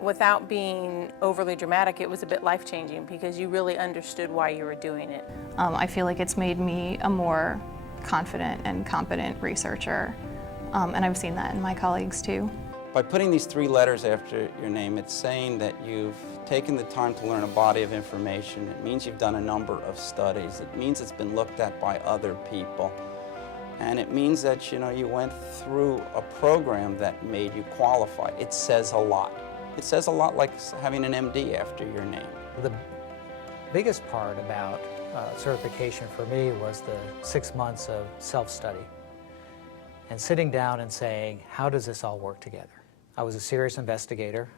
Without being overly dramatic, it was a bit life-changing because you really understood why you were doing it. I feel like it's made me a more confident and competent researcher, and I've seen that in my colleagues too. By putting these 3 letters after your name, it's saying that you've taken the time to learn a body of information. It means you've done a number of studies. It means it's been looked at by other people. And it means that, you went through a program that made you qualify. It says a lot. It says a lot like having an MD after your name. The biggest part about certification for me was the 6 months of self-study and sitting down and saying, how does this all work together? I was a serious investigator.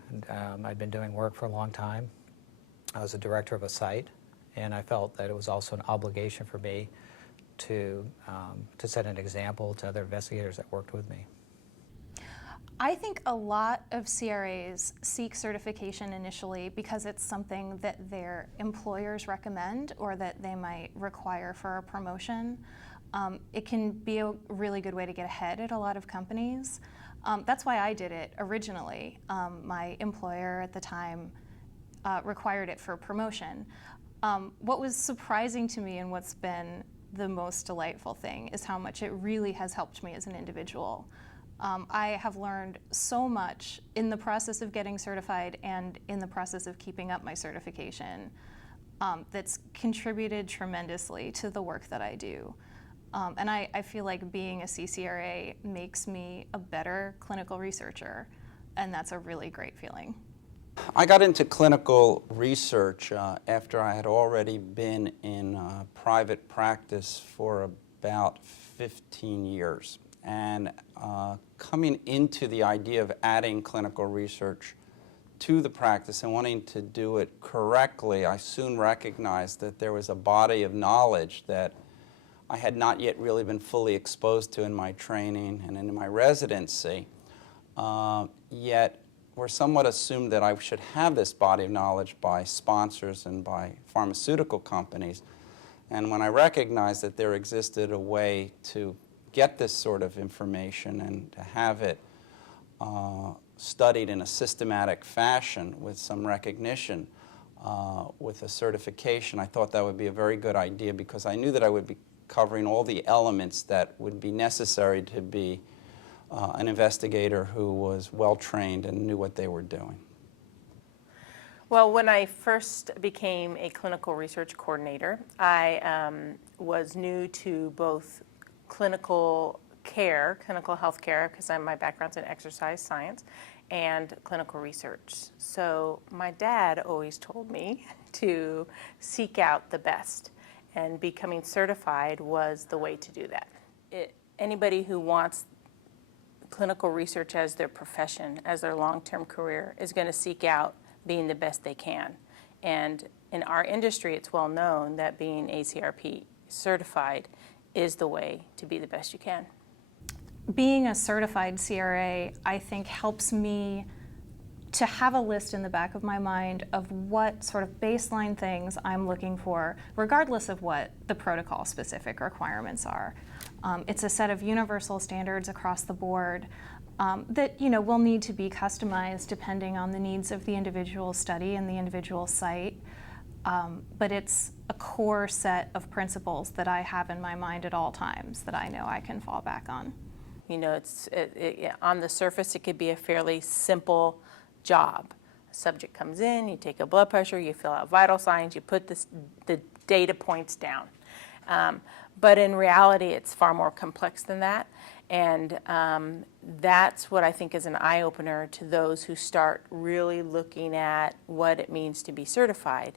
I'd been doing work for a long time. I was a director of a site, and I felt that it was also an obligation for me to set an example to other investigators that worked with me. I think a lot of CRAs seek certification initially because it's something that their employers recommend or that they might require for a promotion. It can be a really good way to get ahead at a lot of companies. That's why I did it originally. My employer at the time required it for promotion. What was surprising to me and what's been the most delightful thing is how much it really has helped me as an individual. I have learned so much in the process of getting certified and in the process of keeping up my certification that's contributed tremendously to the work that I do. And I feel like being a CCRA makes me a better clinical researcher, and that's a really great feeling. I got into clinical research after I had already been in private practice for about 15 years. And coming into the idea of adding clinical research to the practice and wanting to do it correctly, I soon recognized that there was a body of knowledge that I had not yet really been fully exposed to in my training and in my residency, yet were somewhat assumed that I should have this body of knowledge by sponsors and by pharmaceutical companies. And when I recognized that there existed a way to get this sort of information and to have it studied in a systematic fashion with some recognition, with a certification, I thought that would be a very good idea because I knew that I would be covering all the elements that would be necessary to be an investigator who was well-trained and knew what they were doing. Well, when I first became a clinical research coordinator, I was new to both clinical care, clinical health care, because my background's in exercise science, and clinical research. So my dad always told me to seek out the best, and becoming certified was the way to do that. Anybody who wants clinical research as their profession, as their long-term career, is going to seek out being the best they can. And in our industry, it's well known that being ACRP certified is the way to be the best you can. Being a certified CRA, I think, helps me to have a list in the back of my mind of what sort of baseline things I'm looking for, regardless of what the protocol-specific requirements are. It's a set of universal standards across the board that will need to be customized depending on the needs of the individual study and the individual site. But it's a core set of principles that I have in my mind at all times that I know I can fall back on. On the surface, it could be a fairly simple job. A subject comes in, you take a blood pressure, you fill out vital signs, you put the data points down. But in reality, it's far more complex than that. And that's what I think is an eye-opener to those who start really looking at what it means to be certified.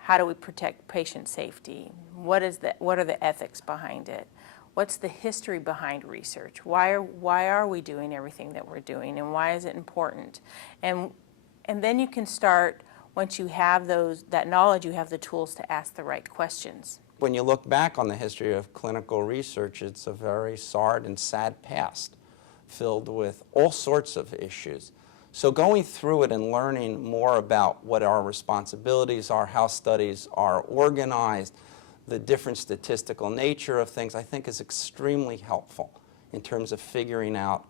How do we protect patient safety? What are the ethics behind it? What's the history behind research? Why are we doing everything that we're doing, and why is it important? And then you can start, once you have that knowledge, you have the tools to ask the right questions. When you look back on the history of clinical research, it's a very sorry and sad past, filled with all sorts of issues. So going through it and learning more about what our responsibilities are, how studies are organized, the different statistical nature of things, I think is extremely helpful in terms of figuring out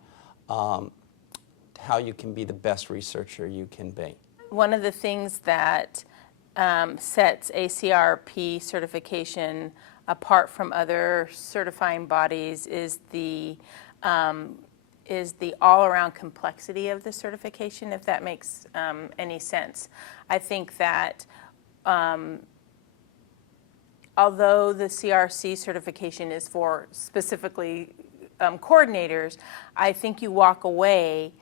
how you can be the best researcher you can be. One of the things that sets ACRP certification apart from other certifying bodies is the all-around complexity of the certification, if that makes any sense. I think that although the CRC certification is for specifically coordinators, I think you walk away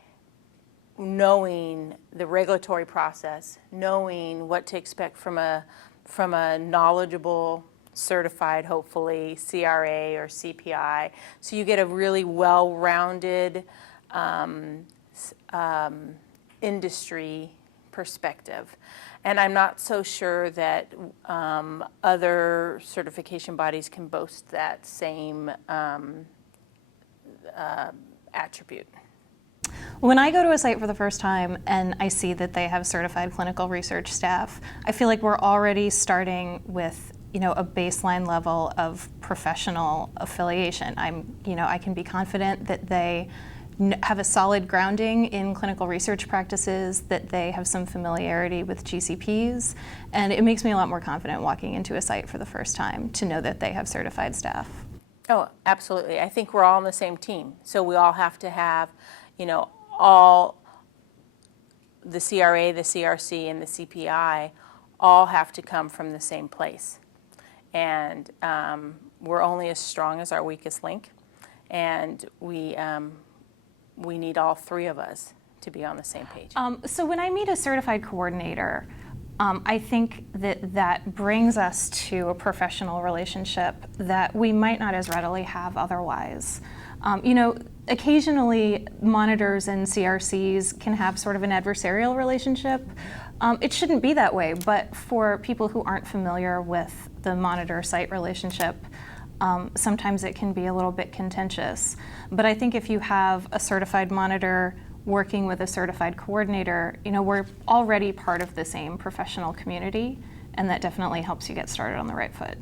knowing the regulatory process, knowing what to expect from a knowledgeable, certified, hopefully, CRA or CPI. So you get a really well-rounded industry perspective. And I'm not so sure that other certification bodies can boast that same attribute. When I go to a site for the first time and I see that they have certified clinical research staff, I feel like we're already starting with, a baseline level of professional affiliation. I can be confident that they have a solid grounding in clinical research practices, that they have some familiarity with GCPs, and it makes me a lot more confident walking into a site for the first time to know that they have certified staff. Oh, absolutely. I think we're all on the same team. So we all have to have, all the CRA, the CRC, and the CPI all have to come from the same place. And we're only as strong as our weakest link. And we need all three of us to be on the same page. So when I meet a certified coordinator, I think that brings us to a professional relationship that we might not as readily have otherwise. Occasionally monitors and CRCs can have sort of an adversarial relationship. It shouldn't be that way, but for people who aren't familiar with the monitor-site relationship, sometimes it can be a little bit contentious. But I think if you have a certified monitor working with a certified coordinator, we're already part of the same professional community, and that definitely helps you get started on the right foot.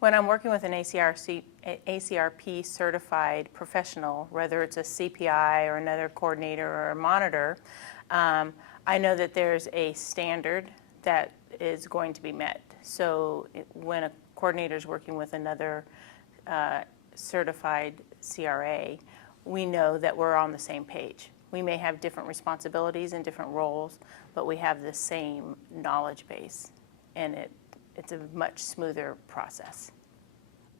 When I'm working with an ACRP certified professional, whether it's a CPI or another coordinator or a monitor, I know that there's a standard that is going to be met. So when a coordinator is working with another certified CRA, we know that we're on the same page. We may have different responsibilities and different roles, but we have the same knowledge base, and it's a much smoother process.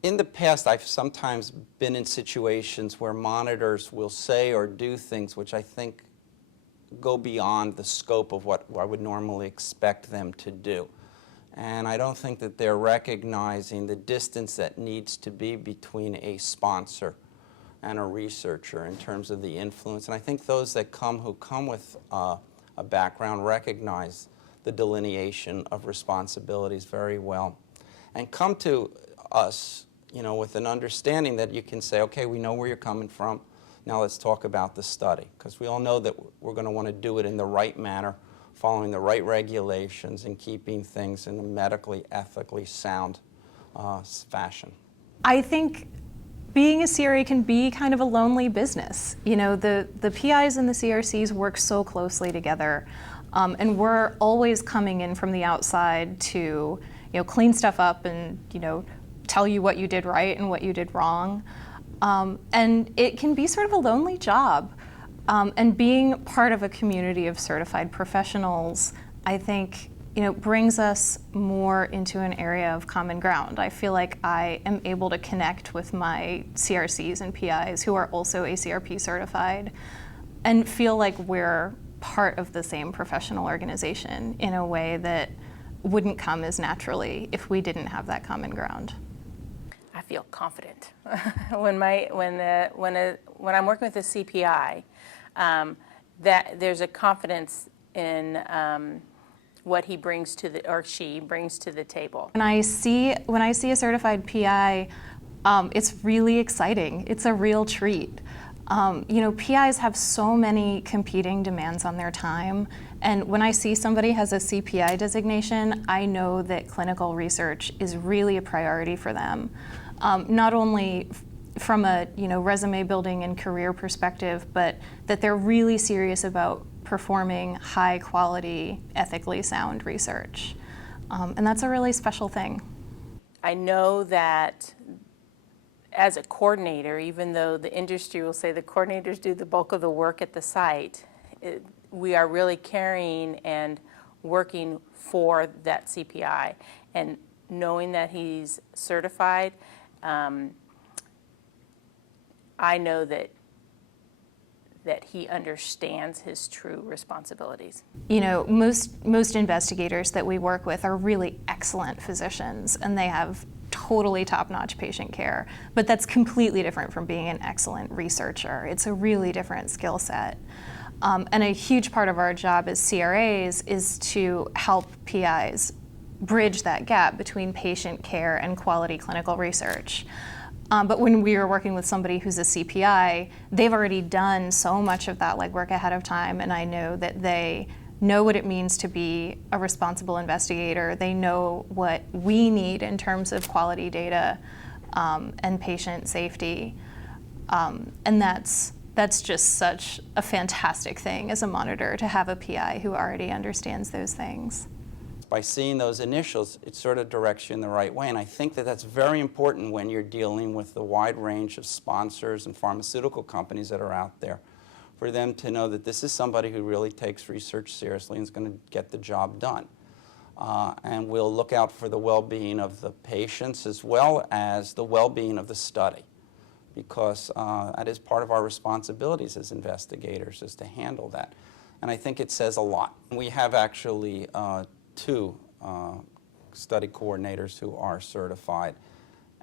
In the past, I've sometimes been in situations where monitors will say or do things which I think go beyond the scope of what I would normally expect them to do. And I don't think that they're recognizing the distance that needs to be between a sponsor and a researcher in terms of the influence. And I think those that who come with a background recognize the delineation of responsibilities very well and come to us, with an understanding that you can say, okay, we know where you're coming from. Now let's talk about the study, because we all know that we're going to want to do it in the right manner, following the right regulations and keeping things in a medically, ethically sound fashion. I think being a CRA can be kind of a lonely business. The PIs and the CRCs work so closely together, and we're always coming in from the outside to clean stuff up and tell you what you did right and what you did wrong. And it can be sort of a lonely job. And being part of a community of certified professionals, I think, brings us more into an area of common ground. I feel like I am able to connect with my CRCs and PIs who are also ACRP certified and feel like we're part of the same professional organization in a way that wouldn't come as naturally if we didn't have that common ground. I feel confident when I'm working with a CPI. That there's a confidence in what he brings to or she brings to the table. When I see a certified PI, it's really exciting. It's a real treat. PIs have so many competing demands on their time, and when I see somebody has a CPI designation, I know that clinical research is really a priority for them. Not only from a resume building and career perspective, but that they're really serious about performing high quality, ethically sound research. And that's a really special thing. I know that as a coordinator, even though the industry will say the coordinators do the bulk of the work at the site, we are really caring and working for that CPI. And knowing that he's certified, I know that he understands his true responsibilities. Most investigators that we work with are really excellent physicians, and they have totally top-notch patient care. But that's completely different from being an excellent researcher. It's a really different skill set. And a huge part of our job as CRAs is to help PIs bridge that gap between patient care and quality clinical research. But when we are working with somebody who's a CPI, they've already done so much of that legwork ahead of time, and I know that they know what it means to be a responsible investigator. They know what we need in terms of quality data and patient safety. And that's just such a fantastic thing as a monitor, to have a PI who already understands those things. By seeing those initials, it sort of directs you in the right way, and I think that that's very important when you're dealing with the wide range of sponsors and pharmaceutical companies that are out there, for them to know that this is somebody who really takes research seriously and is going to get the job done. And we'll look out for the well-being of the patients as well as the well-being of the study, because that is part of our responsibilities as investigators, is to handle that. And I think it says a lot. We have actually two study coordinators who are certified,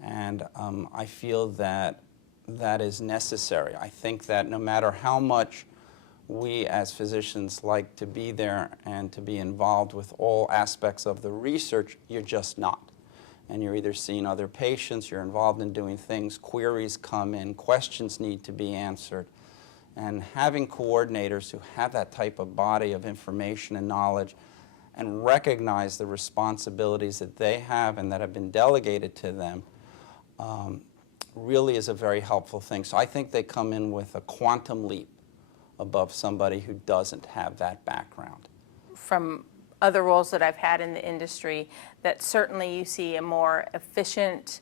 and I feel that that is necessary. I think that no matter how much we as physicians like to be there and to be involved with all aspects of the research, you're just not. And you're either seeing other patients, you're involved in doing things, queries come in, questions need to be answered. And having coordinators who have that type of body of information and knowledge and recognize the responsibilities that they have and that have been delegated to them really is a very helpful thing. So I think they come in with a quantum leap above somebody who doesn't have that background. From other roles that I've had in the industry, that certainly you see a more efficient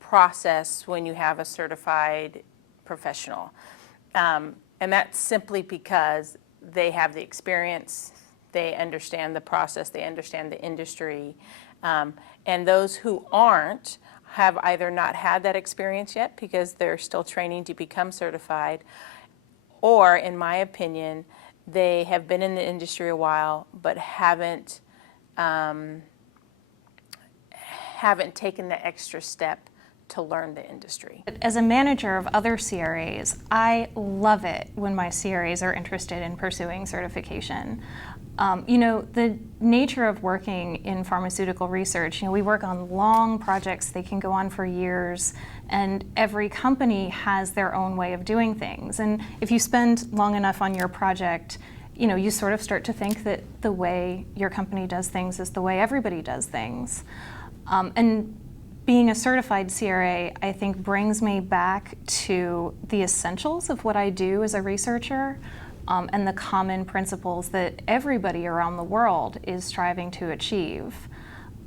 process when you have a certified professional. And that's simply because they have the experience, they understand the process, they understand the industry. And those who aren't have either not had that experience yet because they're still training to become certified, or, in my opinion, they have been in the industry a while but haven't taken the extra step to learn the industry. As a manager of other CRAs, I love it when my CRAs are interested in pursuing certification. The nature of working in pharmaceutical research, we work on long projects, they can go on for years, and every company has their own way of doing things. And if you spend long enough on your project, you sort of start to think that the way your company does things is the way everybody does things. And being a certified CRA, I think, brings me back to the essentials of what I do as a researcher. And the common principles that everybody around the world is striving to achieve.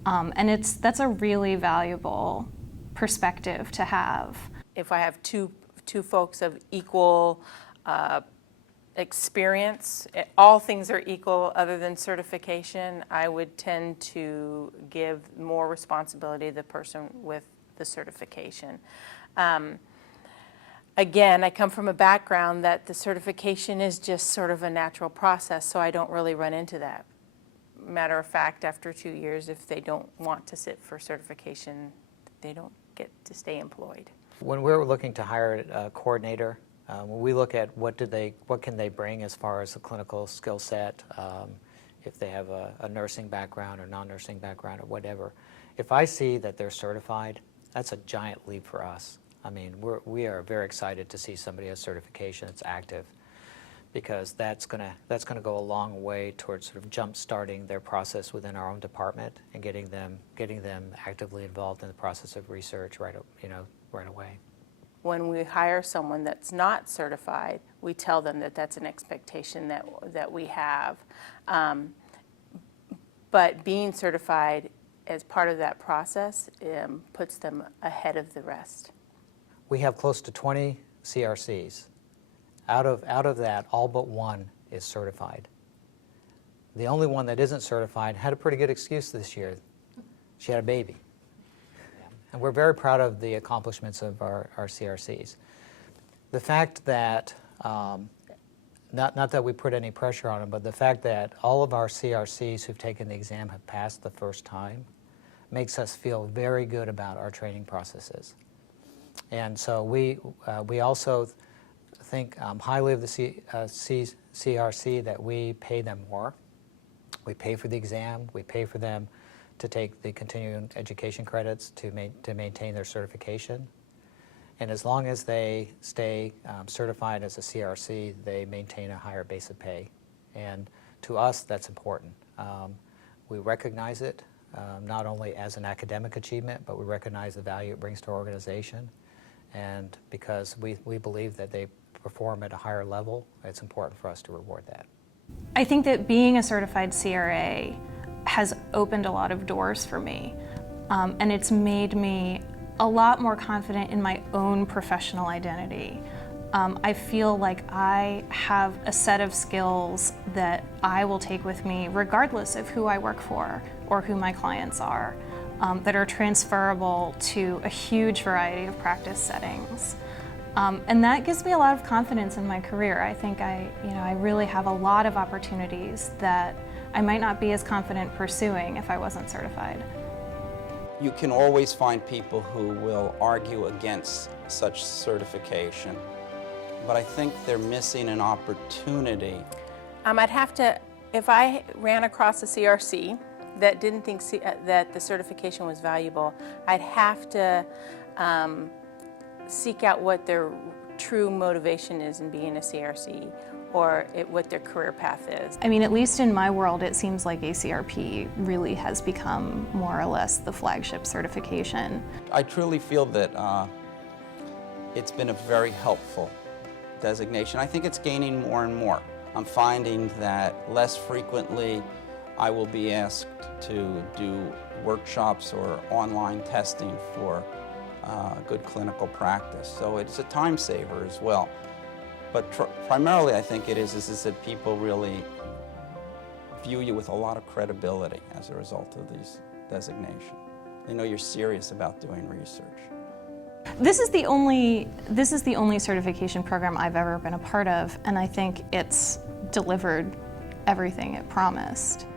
And that's a really valuable perspective to have. If I have two folks of equal experience, all things are equal other than certification, I would tend to give more responsibility to the person with the certification. Again, I come from a background that the certification is just sort of a natural process, so I don't really run into that. Matter of fact, after 2 years, if they don't want to sit for certification, they don't get to stay employed. When we're looking to hire a coordinator, when we look at what can they bring as far as a clinical skill set, if they have a nursing background or non-nursing background or whatever, if I see that they're certified, that's a giant leap for us. I mean, we are very excited to see somebody has certification that's active, because that's going to go a long way towards sort of jump-starting their process within our own department and getting them actively involved in the process of research right away. When we hire someone that's not certified, we tell them that that's an expectation that we have. But being certified as part of that process puts them ahead of the rest. We have close to 20 CRCs. Out of that, all but one is certified. The only one that isn't certified had a pretty good excuse this year. She had a baby. And we're very proud of the accomplishments of our CRCs. The fact that, not that we put any pressure on them, but the fact that all of our CRCs who've taken the exam have passed the first time makes us feel very good about our training processes. And so we also think highly of the CCRC, that we pay them more. We pay for the exam, we pay for them to take the continuing education credits to maintain their certification. And as long as they stay certified as a CRC, they maintain a higher base of pay. And to us, that's important. We recognize it not only as an academic achievement, but we recognize the value it brings to our organization. And because we believe that they perform at a higher level, it's important for us to reward that. I think that being a certified CRA has opened a lot of doors for me, and it's made me a lot more confident in my own professional identity. I feel like I have a set of skills that I will take with me regardless of who I work for or who my clients are, that are transferable to a huge variety of practice settings. And that gives me a lot of confidence in my career. I think I really have a lot of opportunities that I might not be as confident pursuing if I wasn't certified. You can always find people who will argue against such certification, but I think they're missing an opportunity. I'd have to, if I ran across a CRC that didn't think that the certification was valuable, I'd have to seek out what their true motivation is in being a CRC, or what their career path is. I mean, at least in my world, it seems like ACRP really has become more or less the flagship certification. I truly feel that it's been a very helpful designation. I think it's gaining more and more. I'm finding that less frequently I will be asked to do workshops or online testing for good clinical practice. So it's a time saver as well. But primarily I think it is that people really view you with a lot of credibility as a result of these designations. They know you're serious about doing research. This is the only certification program I've ever been a part of, and I think it's delivered everything it promised.